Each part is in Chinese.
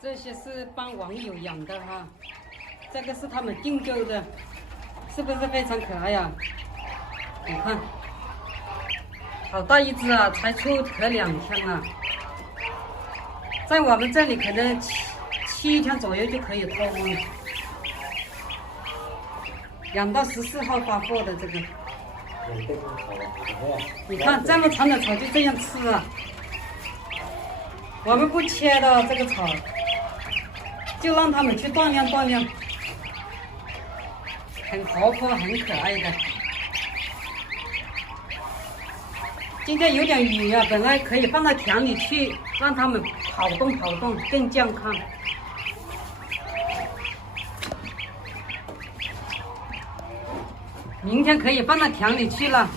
这些是帮网友养的哈，这个是他们订购的，是不是非常可爱呀？你看，好大一只啊，才出壳2天啊，在我们这里可能7天左右就可以脱窝了。养到14号发货的这个，你看这么长的草就这样吃啊。我们不切的这个草，就让他们去锻炼锻炼，很活泼很可爱的。今天有点雨啊，本来可以放到田里去，让他们跑动跑动，更健康。明天可以放到田里去了，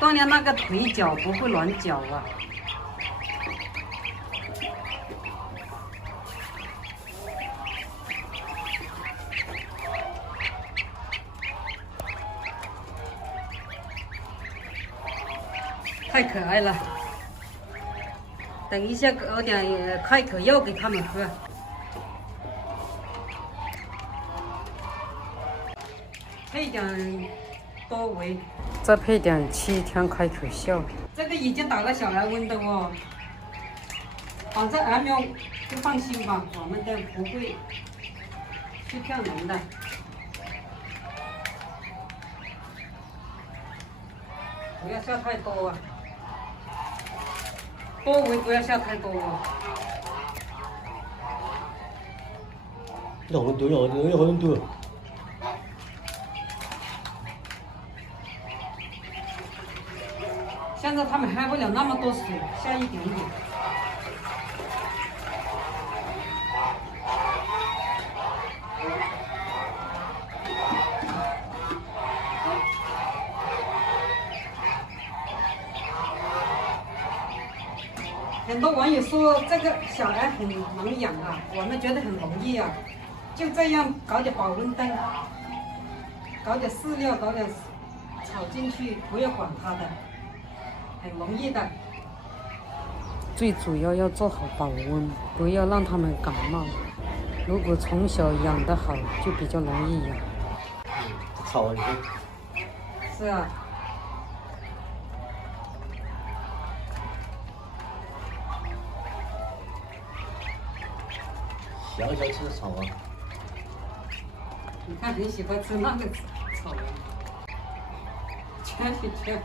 锻炼那个腿脚不会软脚啊。太可爱了，等一下搞点开口药给他们喝。配点多维，再配点7天开口笑。这个已经打了小儿温的哦，反正儿苗就放心吧，我们都不会去骗人的。不要下太多啊，多维不要下太多哦。要温度，要温度。现在他们喝不了那么多水，下一点点。很多网友说这个小孩很难养啊，我们觉得很容易啊，就这样搞点保温灯，搞点饲料，搞点草进去，不要管它的。很容易的，最主要要做好保温，不要让它们感冒。如果从小养得好，就比较容易养。草你看。是啊。小吃的草啊。你看很喜欢吃那个草，圈一圈。